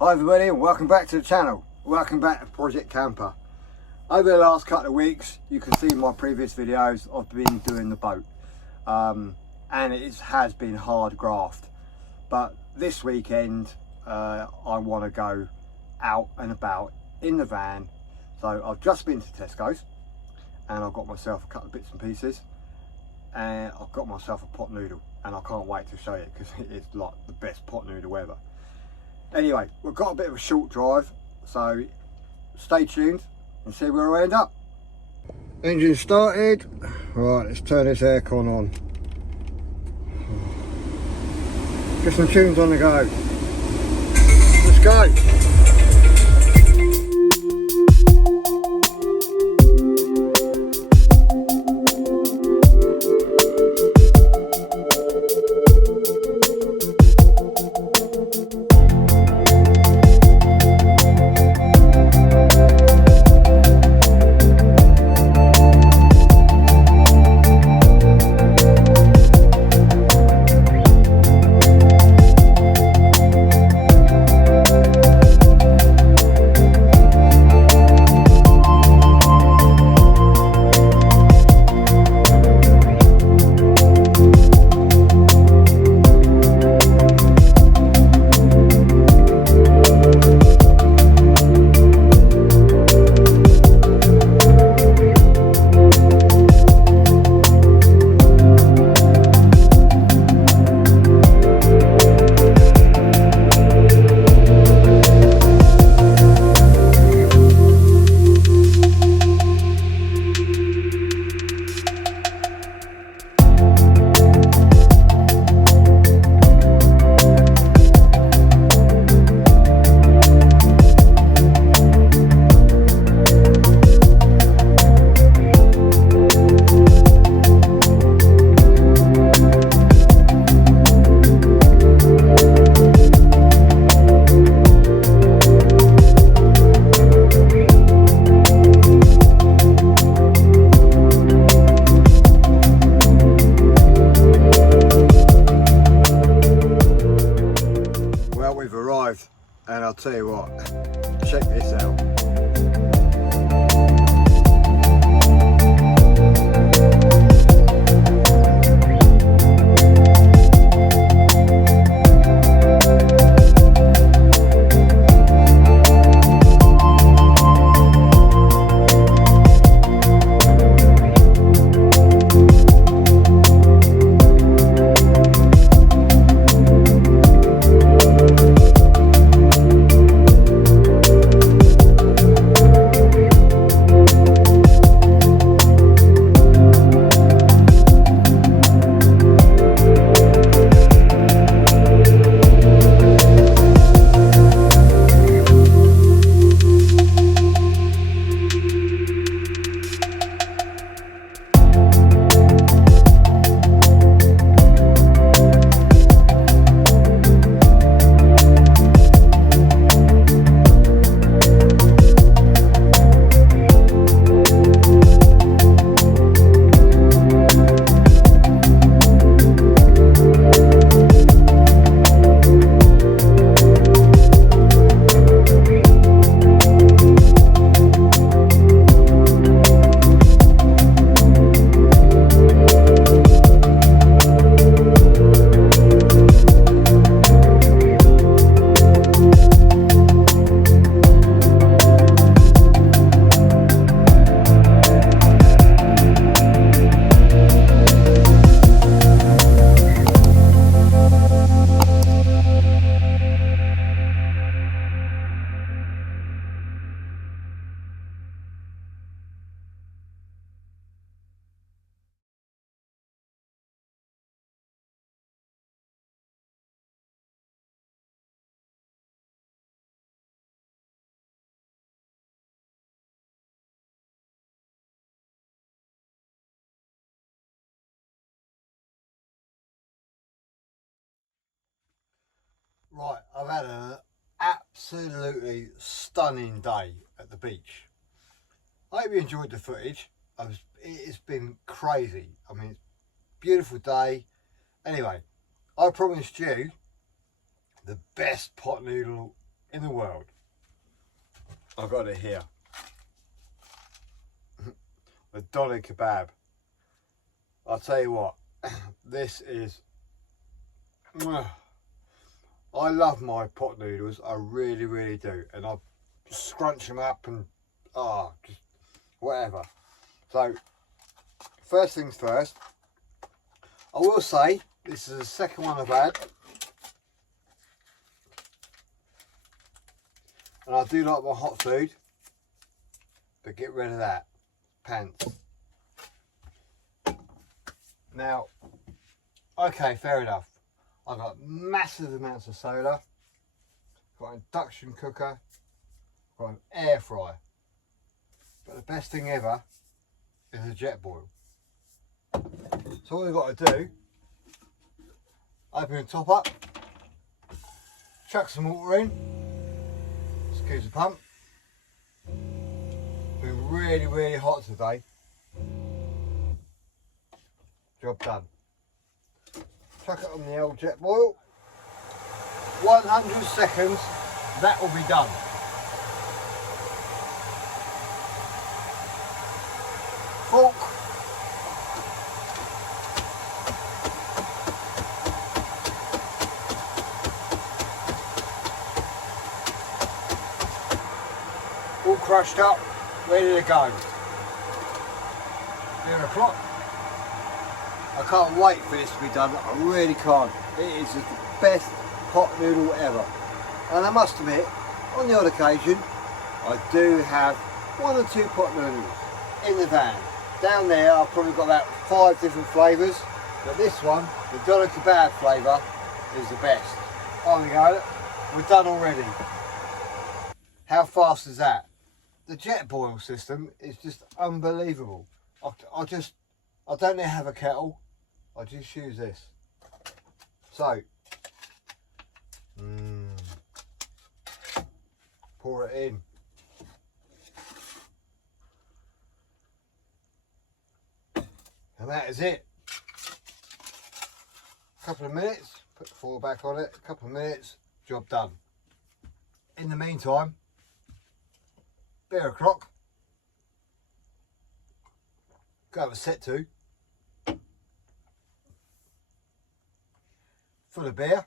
Hi everybody and welcome back to the channel. Welcome back to Project Camper. Over the last couple of weeks you can see my previous videos I've been doing the boat and it has been hard graft, but this weekend I want to go out and about in the van. So I've just been to Tesco's and I've got myself a couple of bits and pieces and I've got myself a pot noodle and I can't wait to show you because it's like the best pot noodle ever. Anyway, we've got a bit of a short drive, so stay tuned and see where I end up. Engine started. Right, let's turn this aircon on. Get some tunes on the go. Let's go. We've arrived and I'll tell you what, check this out. Right, I've had an absolutely stunning day at the beach. I hope you enjoyed the footage. It's been crazy. I mean, beautiful day. Anyway, I promised you the best pot noodle in the world. I've got it here. The doner kebab. I'll tell you what, this is, I love my pot noodles, I really, really do. And I scrunch them up and, just whatever. So, first things first, I will say, this is the second one I've had. And I do like my hot food, but get rid of that, pants. Now, okay, fair enough. I've got massive amounts of soda, got an induction cooker, got an air fryer. But the best thing ever is a jet boil. So all we've got to do, open the top up, chuck some water in, excuse the pump. It's been really, really hot today. Job done. Chuck it on the old jet boil. 100 seconds, that will be done. Fork. All crushed up, ready to go. 11 o'clock. I can't wait for this to be done, I really can't. It is the best pot noodle ever. And I must admit, on the odd occasion, I do have 1 or 2 pot noodles in the van. Down there I've probably got about 5 different flavours, but this one, the doner kebab flavour, is the best. On we go, we're done already. How fast is that? The jet boil system is just unbelievable. I don't have a kettle, I just use this. So, pour it in. And that is it. A couple of minutes, put the foil back on it, a couple of minutes, job done. In the meantime, beer o'clock, go have a set to. Full of beer.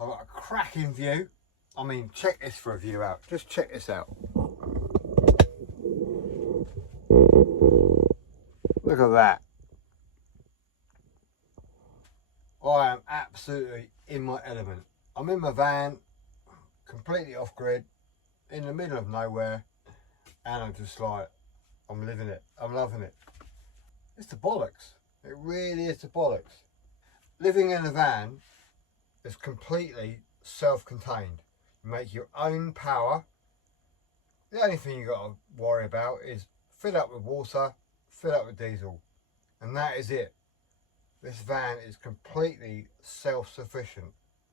I've got a cracking view. I mean, check this for a view out. Just check this out. Look at that. I am absolutely in my element. I'm in my van, completely off grid, in the middle of nowhere, and I'm just like, I'm living it. I'm loving it. It's the bollocks. It really is the bollocks. Living in a van is completely self-contained. You make your own power. The only thing you got to worry about is fill up with water, fill up with diesel, and that is it. This van is completely self-sufficient,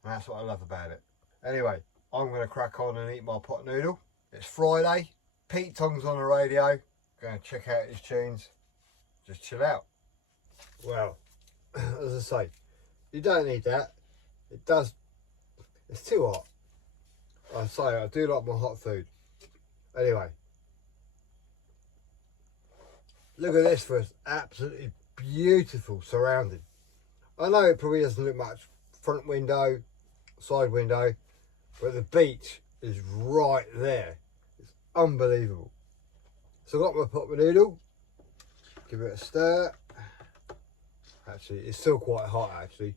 and that's what I love about it. Anyway, I'm going to crack on and eat my pot noodle. It's Friday. Pete Tong's on the radio. Going to check out his tunes. Just chill out. Well, as I say, you don't need that. It's too hot. I say, I do like my hot food. Anyway, look at this for us. Absolutely beautiful surrounding. I know it probably doesn't look much front window, side window, but the beach is right there. It's unbelievable. So I've got my pot noodle. Give it a stir. Actually, it's still quite hot actually.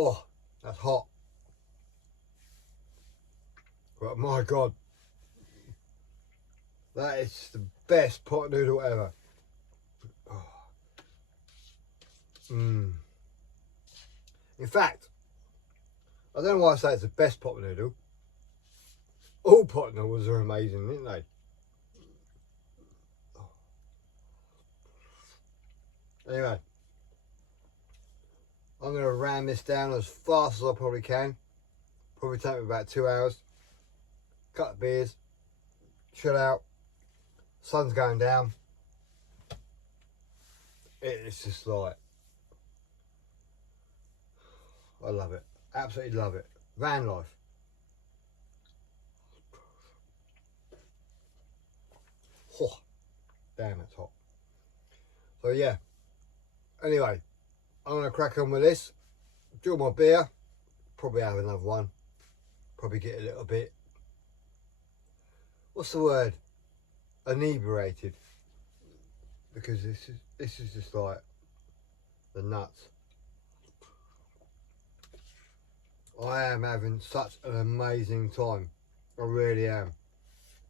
Oh, that's hot. But my God, that is the best pot noodle ever. Oh. In fact, I don't know why I say it's the best pot noodle. All pot noodles are amazing, aren't they? Anyway, I'm going to ram this down as fast as I probably can. Probably take me about 2 hours. Cut the beers, chill out. Sun's going down. it's just like, I love it, absolutely love it. Van life. Oh, damn, it's hot. So yeah, anyway, I'm gonna crack on with this, draw my beer, probably have another one, probably get a little bit, what's the word, inebriated, because this is just like the nuts. I am having such an amazing time, I really am.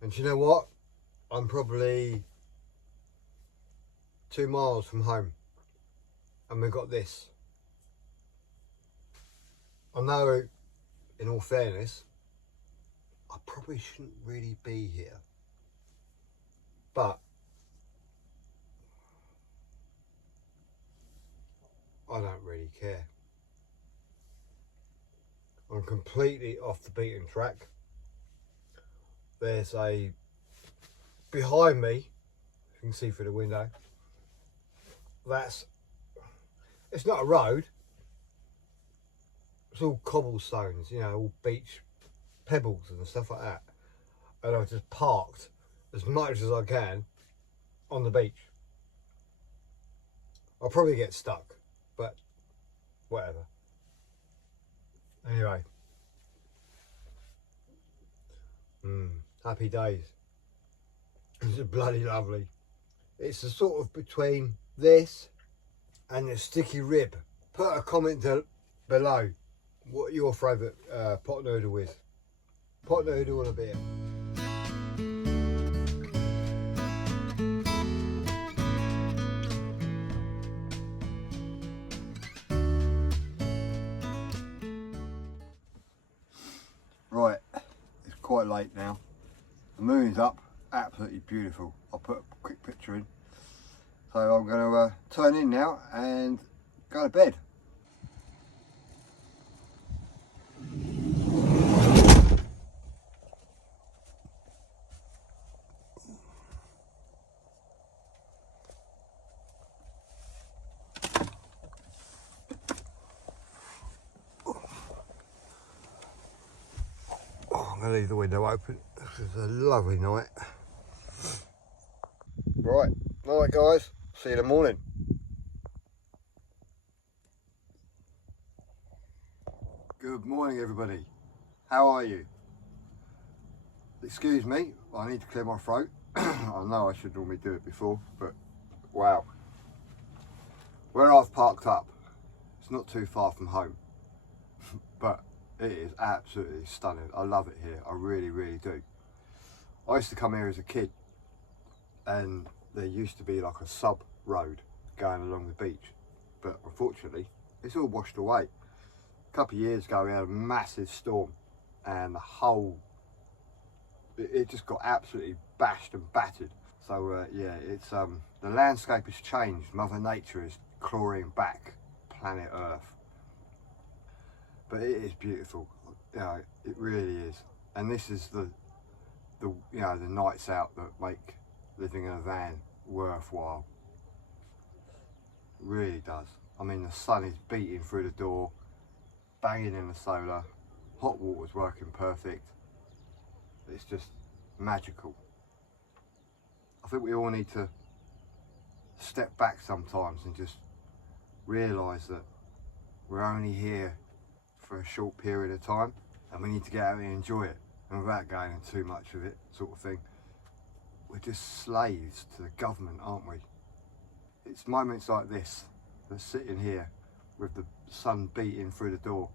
And do you know what, I'm probably 2 miles from home and we've got this. I know, in all fairness, I probably shouldn't really be here, but I don't really care. I'm completely off the beaten track. There's a, behind me, you can see through the window, it's not a road, it's all cobblestones, you know, all beach pebbles and stuff like that. And I've just parked as much as I can on the beach. I'll probably get stuck, but whatever. Anyway, happy days. It's bloody lovely. It's a sort of between this and the sticky rib. Put a comment below what your favourite pot noodle is. Pot noodle and a beer. Right, it's quite late now. The moon's up, absolutely beautiful. I'll put a quick picture in. So I'm going to turn in now and go to bed. I'm going to leave the window open. This is a lovely night. Right, night guys, see you in the morning. Good morning everybody, how are you? Excuse me, I need to clear my throat. I know I should normally do it before, but wow. Where I've parked up, it's not too far from home, but it is absolutely stunning. I love it here, I really, really do. I used to come here as a kid and there used to be like a sub road going along the beach, but unfortunately it's all washed away. A couple of years ago we had a massive storm and the whole, it just got absolutely bashed and battered. So yeah, it's the landscape has changed. Mother Nature is clawing back planet Earth, but it is beautiful, you know, it really is. And this is the you know, the nights out that make living in a van worthwhile. It really does. I mean, the sun is beating through the door, banging in the solar, hot water's working perfect. It's just magical. I think we all need to step back sometimes and just realise that we're only here for a short period of time and we need to get out and enjoy it, and without going into too much of it, sort of thing. We're just slaves to the government, aren't we? It's moments like this, that's sitting here with the sun beating through the door,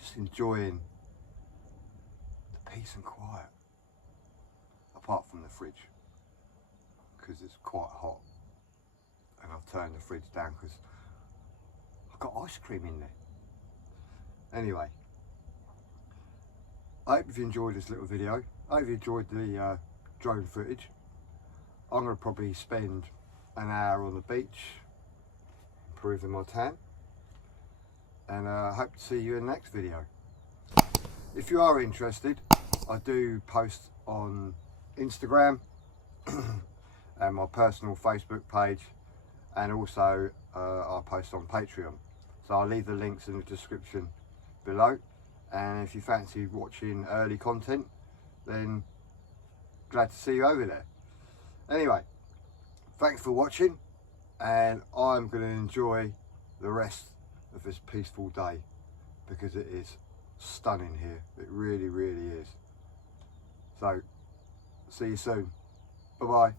just enjoying the peace and quiet, apart from the fridge, because it's quite hot and I've turned the fridge down because I've got ice cream in there. Anyway, I hope you've enjoyed this little video. I hope you enjoyed the drone footage. I'm going to probably spend an hour on the beach improving my tan, and I hope to see you in the next video. If you are interested, I do post on Instagram and my personal Facebook page, and also I post on Patreon. So I'll leave the links in the description below, and if you fancy watching early content, then glad to see you over there. Anyway, thanks for watching, and I'm going to enjoy the rest of this peaceful day because it is stunning here. It really, really is. So, see you soon. Bye-bye.